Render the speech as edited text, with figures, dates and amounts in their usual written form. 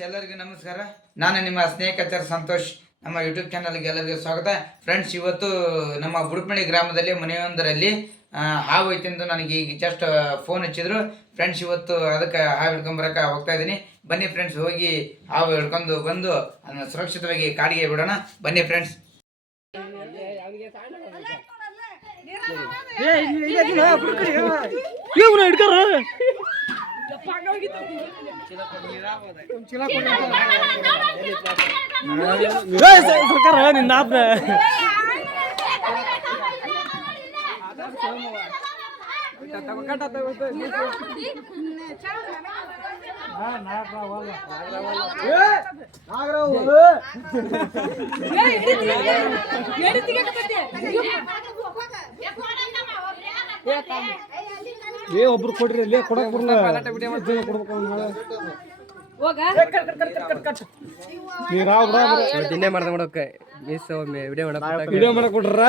Friends ಎಲ್ಲರಿಗೂ ನಮಸ್ಕಾರ. ನಾನು ನಿಮ್ಮ ಸ್ನೇಹಿತರ ಸಂತೋಷ್. ನಮ್ಮ ಯೂಟ್ಯೂಬ್ ಚಾನಲ್ಗೆ ಎಲ್ಲರಿಗೂ ಸ್ವಾಗತ. ಫ್ರೆಂಡ್ಸ್, ಇವತ್ತು ನಮ್ಮ ಬುಡುಪಣಿ ಗ್ರಾಮದಲ್ಲಿ ಮನೆಯೊಂದರಲ್ಲಿ ಹಾವು ಐತೆಂದು ನನಗೆ ಈಗ ಜಸ್ಟ್ ಫೋನ್ ಹಚ್ಚಿದ್ರು. ಫ್ರೆಂಡ್ಸ್, ಇವತ್ತು ಅದಕ್ಕೆ ಹಾವು ಹಿಡ್ಕೊಂಬರಕ್ಕೆ ಹೋಗ್ತಾ ಇದ್ದೀನಿ. ಬನ್ನಿ ಫ್ರೆಂಡ್ಸ್, ಹೋಗಿ ಹಾವು ಹಿಡ್ಕೊಂಡು ಬಂದು ಅದನ್ನು ಸುರಕ್ಷಿತವಾಗಿ ಕಾಡಿಗೆ ಬಿಡೋಣ. ಬನ್ನಿ ಫ್ರೆಂಡ್ಸ್. ಸರ್ಕಾರ ನಿನ್ನ ಒಬ್ರು ಕೊಡ್ರಿ ಅಲ್ಲಿ ಕೊಡಕ್ ಬರಲ್ಲ. ತಿನ್ನೆ ಮಾಡ್ದ ಮಾಡಕ್ಕೆ ವಿಡಿಯೋ ಮಾಡಕ್ ಕೊಡ್ರ